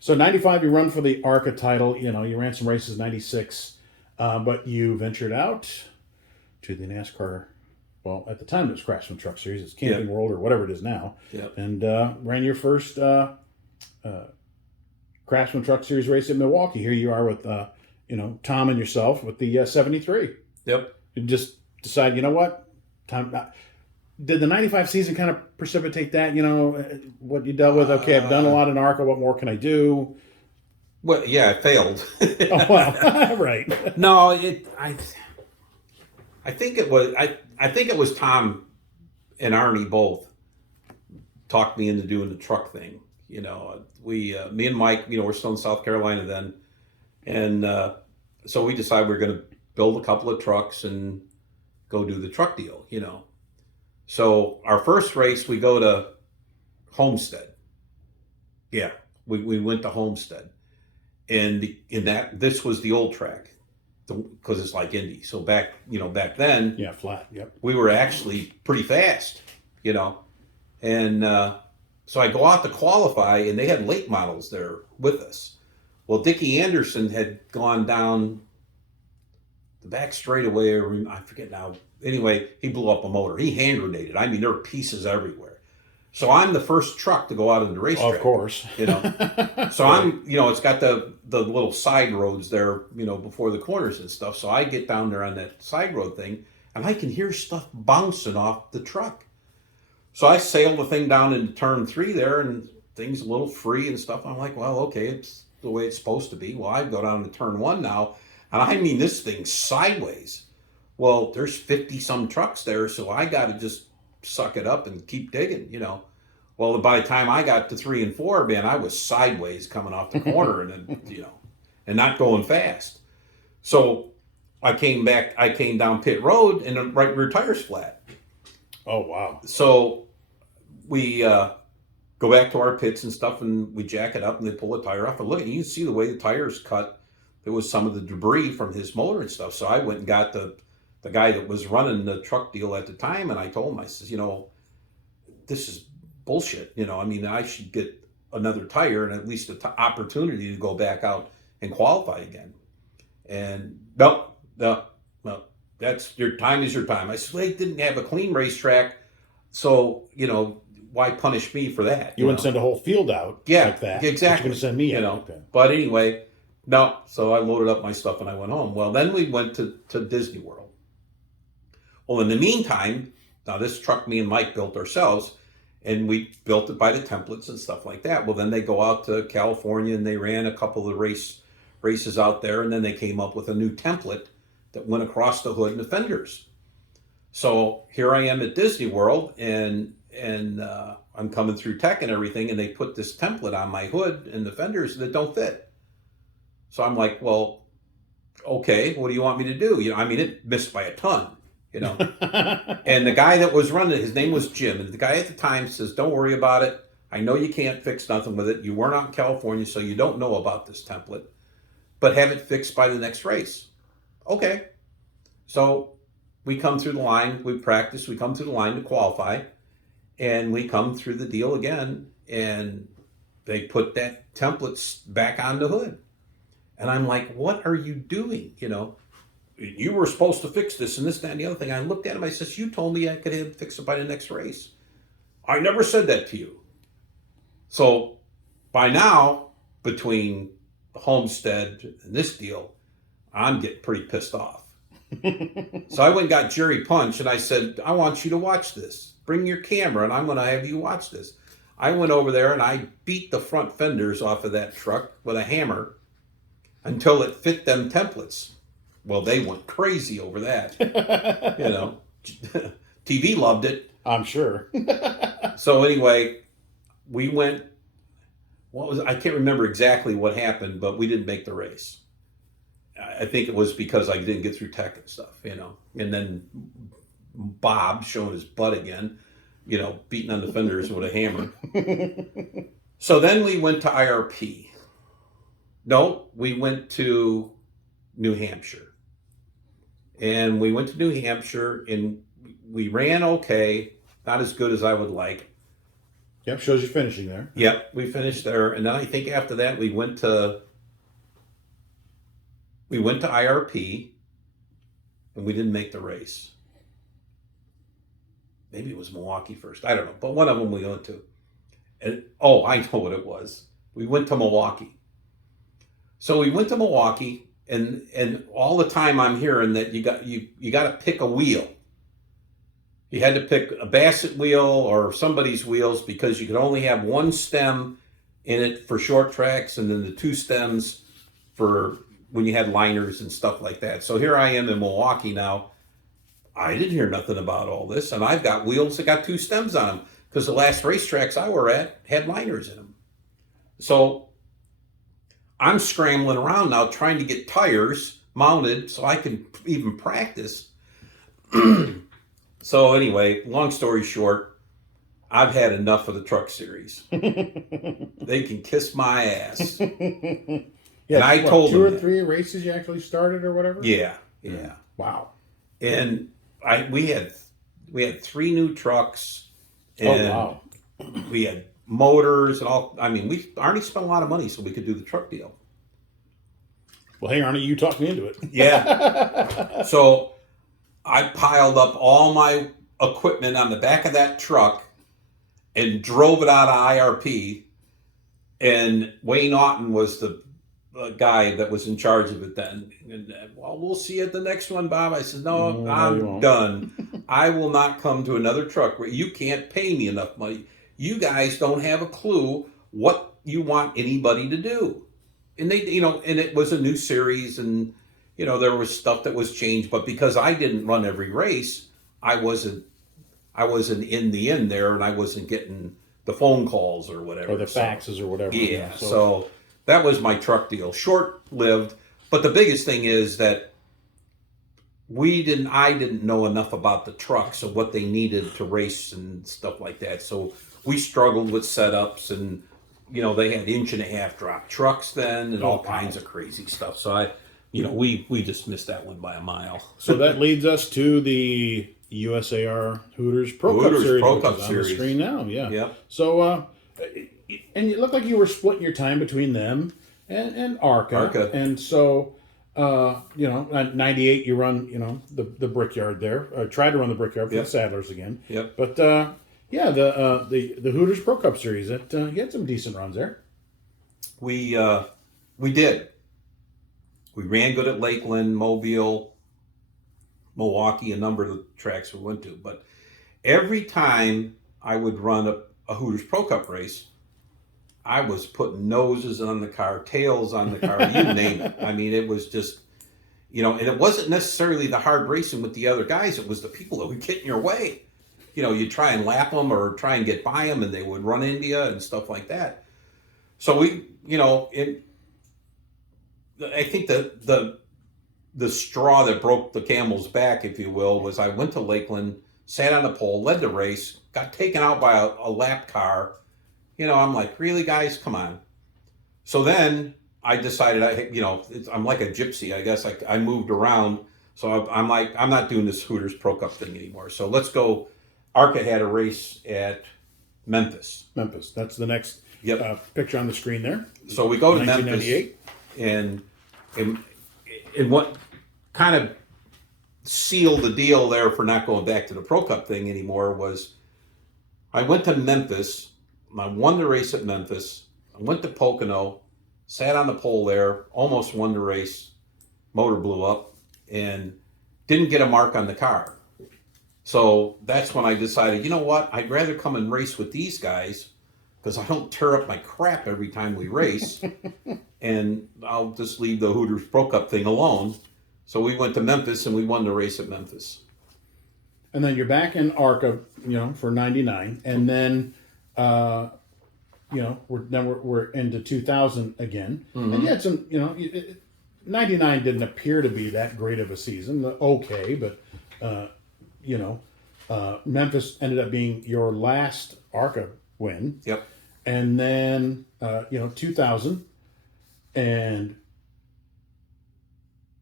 So 95, you run for the ARCA title. You know, you ran some races 96, but you ventured out to the NASCAR. Well, at the time it was Craftsman Truck Series. It's Camping World or whatever it is now. Yep. And ran your first Craftsman Truck Series race in Milwaukee. Here you are with, Tom and yourself with the 73. Yep. You just decide, you know what? Time. Did the 95 season kind of precipitate that? You know, what you dealt with? Okay, I've done a lot in ARCA. What more can I do? Well, yeah, I failed. Oh, well, right. No, I think it was I think it was Tom and Arnie both talked me into doing the truck thing. You know, me and Mike, we're still in South Carolina then, and so we decided we are going to build a couple of trucks and go do the truck deal. So our first race, we go to Homestead. Yeah, we went to Homestead, and this was the old track because it's like Indy. So back then, Yeah, flat. Yep. we were actually pretty fast, and so I go out to qualify, and they had late models there with us. Well, Dickie Anderson had gone down the back straightaway. I forget now. Anyway, he blew up a motor. He hand grenaded. I mean, there were pieces everywhere. So I'm the first truck to go out on the racetrack. Of course. So I'm, it's got the little side roads there, before the corners and stuff. So I get down there on that side road thing, and I can hear stuff bouncing off the truck. So I sail the thing down into turn 3 there, and things a little free and stuff. I'm like, well, okay, it's the way it's supposed to be. Well, I go down to turn 1 now, and I mean this thing sideways. Well, there's 50 some trucks there, so I got to just suck it up and keep digging, Well, by the time I got to 3 and 4, man, I was sideways coming off the corner and and not going fast. So I came down pit road, and the right rear tire's flat. Oh, wow. So we go back to our pits and stuff, and we jack it up, and they pull the tire off. And look, you can see the way the tire's cut. There was some of the debris from his motor and stuff. So I went and got the guy that was running the truck deal at the time, and I told him, I says, this is bullshit. I mean, I should get another tire and at least an opportunity to go back out and qualify again. And no, that's your time is your time. I said, well, they didn't have a clean racetrack, so why punish me for that? You wouldn't send a whole field out like that. Exactly. You're going to send me out. Okay. But anyway, no. So I loaded up my stuff and I went home. Well, then we went to Disney World. Well, in the meantime, now this truck me and Mike built ourselves, and we built it by the templates and stuff like that. Well, then they go out to California, and they ran a couple of races out there, and then they came up with a new template that went across the hood and the fenders. So here I am at Disney World, and I'm coming through tech and everything, and they put this template on my hood and the fenders that don't fit. So I'm like, well, okay, what do you want me to do? I mean, it missed by a ton. And the guy that was running it, his name was Jim, and the guy at the time says, don't worry about it. I know you can't fix nothing with it. You weren't out in California, so you don't know about this template, but have it fixed by the next race. Okay. So we come through the line, we practice, we come through the line to qualify, and we come through the deal again, and they put that template back on the hood. And I'm like, what are you doing? You were supposed to fix this and this, that, and the other thing. I looked at him, I says, you told me I could fix it by the next race. I never said that to you. So by now, between the Homestead and this deal, I'm getting pretty pissed off. So I went and got Jerry Punch, and I said, I want you to watch this. Bring your camera, and I'm going to have you watch this. I went over there, and I beat the front fenders off of that truck with a hammer until it fit them templates. Well, they went crazy over that. TV loved it. I'm sure. So anyway, we went I can't remember exactly what happened, but we didn't make the race. I think it was because I didn't get through tech and stuff, and then Bob showing his butt again, beating on the fenders with a hammer. So then we went to IRP. No, we went to New Hampshire. And we went to New Hampshire and we ran okay, not as good as I would like. Yep, shows you finishing there. Yep, we finished there. And then I think after that we went to IRP and we didn't make the race. Maybe it was Milwaukee first. I don't know. But one of them we went to. And I know what it was. We went to Milwaukee. So we went to Milwaukee, and all the time I'm hearing that you got to pick a wheel. You had to pick a Bassett wheel or somebody's wheels because you could only have one stem in it for short tracks and then the two stems for when you had liners and stuff like that. So here I am in Milwaukee now. I didn't hear nothing about all this, and I've got wheels that got two stems on them because the last racetracks I were at had liners in them. So I'm scrambling around now trying to get tires mounted so I can even practice. So anyway, long story short, I've had enough of the truck series. They can kiss my ass. Yeah, and I told them 2 or that. 3 races you actually started or whatever. Yeah. Wow. And we had 3 new trucks. And wow. We had motors and all. I mean, we already spent a lot of money so we could do the truck deal. Well, hey, Arnie, you talked me into it. Yeah. So I piled up all my equipment on the back of that truck and drove it out of IRP. And Wayne Otten was the guy that was in charge of it then. And well, we'll see you at the next one, Bob. I said, no, I'm done. I will not come to another truck where you can't pay me enough money. You guys don't have a clue what you want anybody to do. And they, and it was a new series and, there was stuff that was changed, but because I didn't run every race, I wasn't in the end there and I wasn't getting the phone calls or whatever. Or the faxes or whatever. Yeah. So that was my truck deal. Short-lived, but the biggest thing is that I didn't know enough about the trucks and what they needed to race and stuff like that. So we struggled with setups and, they had 1.5-inch drop trucks then and all kinds of crazy stuff. So we just missed that one by a mile. So that leads us to the USAR Hooters Pro Cup Series, which is on the screen now. Yeah. Yep. So, and it looked like you were splitting your time between them and ARCA. And so, 98 you run, the Brickyard there. Tried to run the Brickyard for the Saddlers again. Yep. But the Hooters Pro Cup Series, you had some decent runs there. We did. We ran good at Lakeland, Mobile, Milwaukee, a number of the tracks we went to. But every time I would run a Hooters Pro Cup race, I was putting noses on the car, tails on the car, you name it. I mean, it was just, and it wasn't necessarily the hard racing with the other guys. It was the people that would get in your way. You try and lap them or try and get by them and they would run into you and stuff like that. So I think the straw that broke the camel's back, if you will, was I went to Lakeland, sat on the pole, led the race, got taken out by a lap car. I'm like, really, guys? Come on. So then I decided, I'm like a gypsy, I guess. I moved around. So I'm like, I'm not doing this Hooters Pro Cup thing anymore. So let's go. ARCA had a race at Memphis. That's the next picture on the screen there. So we go to Memphis. And what kind of sealed the deal there for not going back to the Pro Cup thing anymore was I went to Memphis. I won the race at Memphis. I went to Pocono, sat on the pole there, almost won the race. Motor blew up and didn't get a mark on the car. So that's when I decided, you know what? I'd rather come and race with these guys because I don't tear up my crap every time we race. And I'll just leave the Hooters Pro Cup thing alone. So we went to Memphis and we won the race at Memphis. And then you're back in ARCA, for 99. And then we're into 2000 again, and you had some, 99 didn't appear to be that great of a season. Okay, but Memphis ended up being your last ARCA win. Yep. And then 2000, and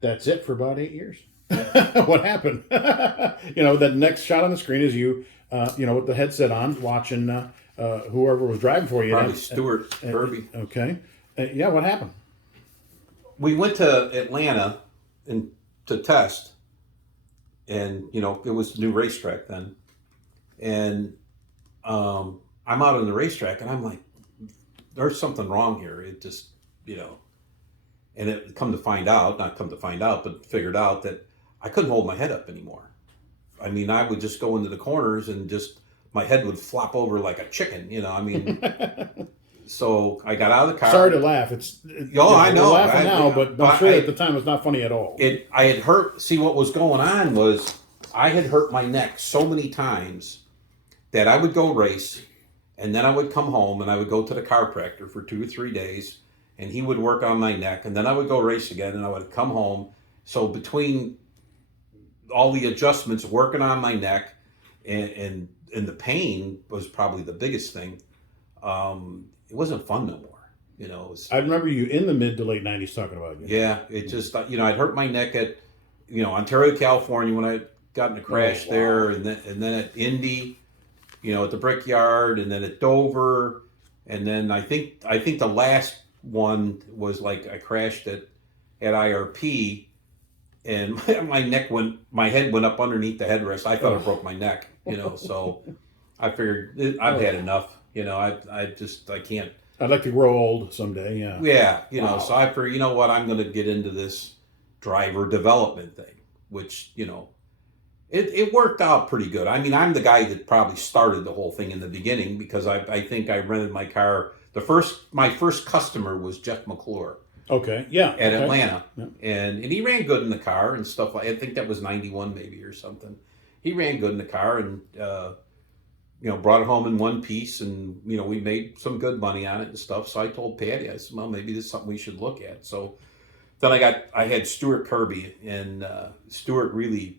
that's it for about 8 years. What happened? The next shot on the screen is you, with the headset on, watching whoever was driving for you. Probably Stuart Kirby. Okay. Yeah, what happened? We went to Atlanta to test, and it was a new racetrack then, and I'm out on the racetrack, and I'm like, there's something wrong here. It just, and it not come to find out, but figured out that I couldn't hold my head up anymore. I mean, I would just go into the corners and just my head would flop over like a chicken. So I got out of the car. Sorry to laugh. I know. We're laughing now, but I'm sure at the time it was not funny at all. I had hurt. See, what was going on was I had hurt my neck so many times that I would go race, and then I would come home and I would go to the chiropractor for 2 or 3 days, and he would work on my neck, and then I would go race again, and I would come home. So between all the adjustments, working on my neck, and the pain was probably the biggest thing. It wasn't fun no more. I remember you in the mid to late 90s talking about it. Yeah, it just, I'd hurt my neck at, Ontario, California when I got in a crash there, and then at Indy, at the Brickyard, and then at Dover, and then I think the last one was like I crashed at IRP, and my head went up underneath the headrest. I thought I broke my neck, so I figured I've had enough. I can't. I'd like to grow old someday. Yeah. Yeah. So I figured, what, I'm going to get into this driver development thing, which, it worked out pretty good. I mean, I'm the guy that probably started the whole thing in the beginning, because I think I rented my car. My first customer was Jeff McClure. Okay. Yeah. At Atlanta. Yeah. And he ran good in the car and stuff. I think that was 91 maybe or something. He ran good in the car, and, brought it home in one piece, and, we made some good money on it and stuff. So I told Patty, I said, well, maybe this is something we should look at. So then I had Stuart Kirby, and Stuart really,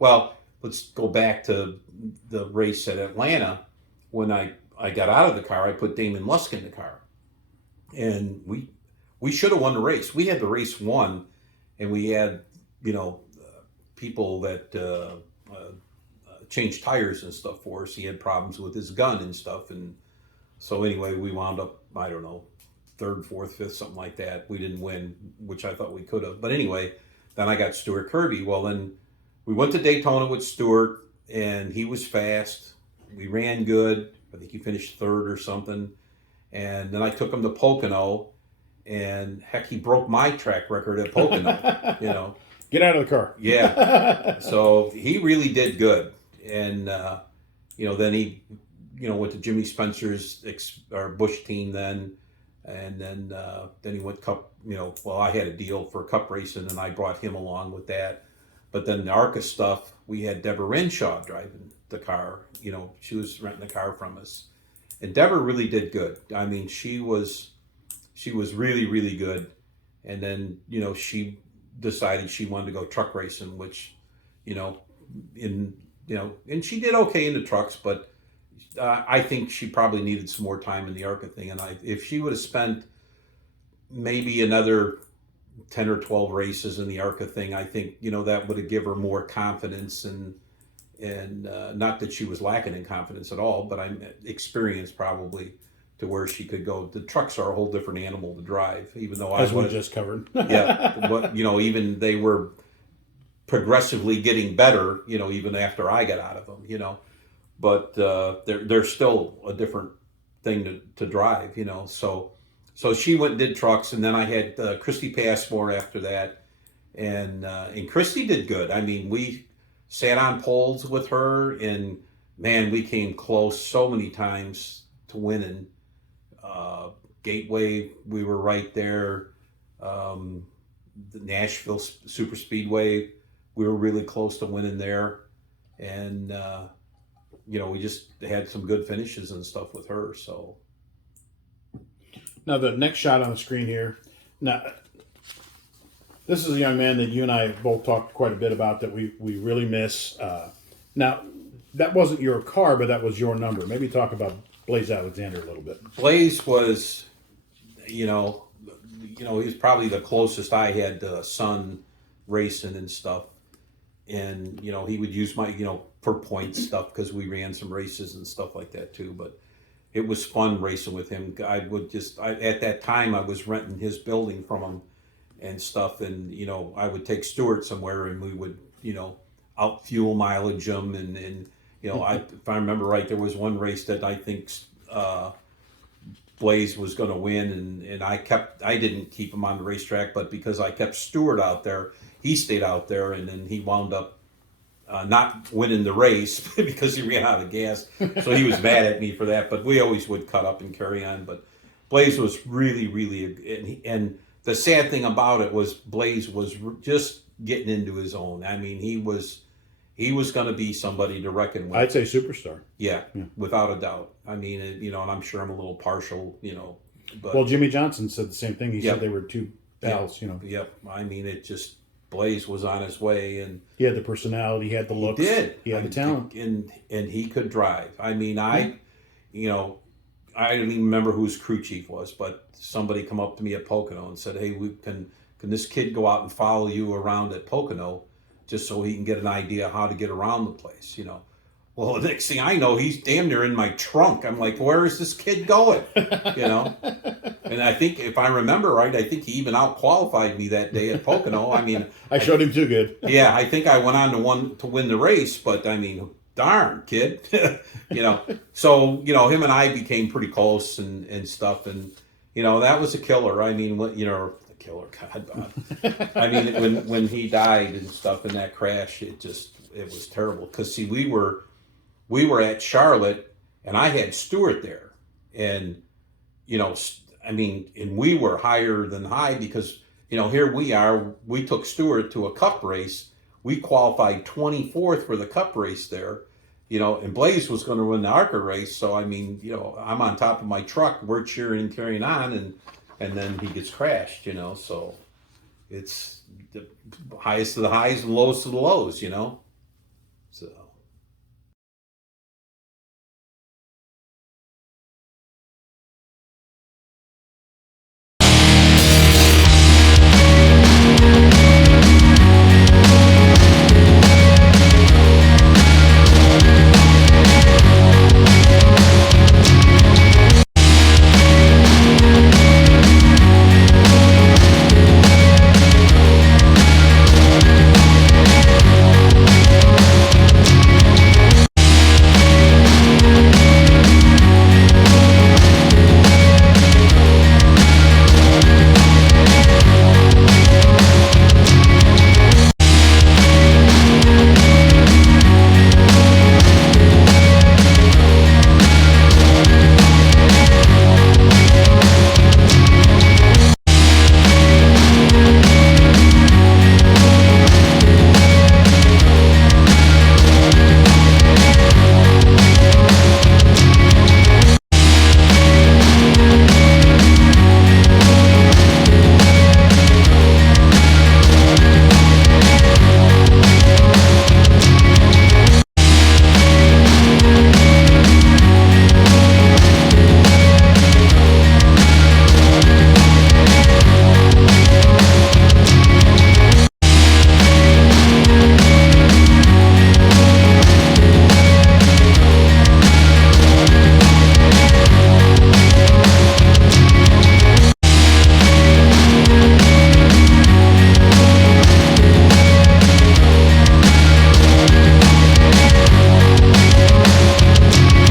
let's go back to the race at Atlanta. When I got out of the car, I put Damon Lusk in the car, and we should have won the race. We had the race won, and we had, people that changed tires and stuff for us. He had problems with his gun and stuff, and so anyway, we wound up, I don't know, 3rd, 4th, 5th, something like that. We didn't win, which I thought we could have. But anyway, then I got Stuart Kirby. Well, then we went to Daytona with Stuart, and he was fast. We ran good. I think he finished 3rd or something. And then I took him to Pocono, and heck, he broke my track record at Pocono. Get out of the car. Yeah. So he really did good. And, then he, went to Jimmy Spencer's our Bush team then. And then he went Cup, I had a deal for Cup racing, and I brought him along with that. But then the ARCA stuff, we had Deborah Renshaw driving the car. She was renting the car from us. And Deborah really did good. I mean, she was really, really good. And then, she decided she wanted to go truck racing, which, and she did okay in the trucks, but I think she probably needed some more time in the ARCA thing. And if she would have spent maybe another 10 or 12 races in the ARCA thing, I think, that would have given her more confidence, and not that she was lacking in confidence at all, but I'm experienced probably to where she could go. The trucks are a whole different animal to drive, even though as we just covered. Yeah, but even they were progressively getting better, even after I got out of them, but they're still a different thing to drive, So she went and did trucks, and then I had Christy Passmore after that, and Christy did good. I mean, we sat on poles with her, and man, we came close so many times to winning. Gateway, we were right there. The Nashville Super Speedway, we were really close to winning there, and we just had some good finishes and stuff with her. So Now the next shot on the screen here. Now, this is a young man that you and I both talked quite a bit about that we really miss. Now, that wasn't your car, but that was your number. Maybe talk about Blaze Alexander a little bit. Blaze was, he was probably the closest I had to son racing and stuff. And, he would use my, per point stuff because we ran some races and stuff like that too. But it was fun racing with him. At that time, I was renting his building from him and stuff. And, I would take Stuart somewhere and we would, out fuel mileage him. And if I remember right, there was one race that I think Blaze was going to win. And I didn't keep him on the racetrack, but because I kept Stuart out there, he stayed out there, and then he wound up not winning the race because he ran out of gas. So he was mad at me for that. But we always would cut up and carry on. But Blaze was really, really, and the sad thing about it was Blaze was just getting into his own. I mean, he was going to be somebody to reckon with. I'd say superstar. Yeah, without a doubt. I mean, and I'm sure I'm a little partial, but well, Jimmy Johnson said the same thing. He said they were two pals, Yep. I mean, Blaze was on his way, and he had the personality, he had the looks, he had the talent, and he could drive. I mean, I don't even remember who his crew chief was, but somebody come up to me at Pocono and said, "Hey, can this kid go out and follow you around at Pocono, just so he can get an idea how to get around the place?" Well, the next thing I know, he's damn near in my trunk. I'm like, "Where is this kid going?" And I think, if I remember right, I think he even out-qualified me that day at Pocono. I mean, I showed him too good. Yeah, I think I went on to win the race, but I mean, darn, kid. So, him and I became pretty close and stuff. And, that was a killer. I mean, a killer, God. I mean, when he died and stuff in that crash, it was terrible. Because, see, we were at Charlotte, and I had Stuart there. And, and we were higher than high because, here we are. We took Stuart to a cup race. We qualified 24th for the cup race there, and Blaze was going to win the ARCA race. So, I mean, I'm on top of my truck. We're cheering and carrying on, and then he gets crashed, so it's the highest of the highs and lowest of the lows,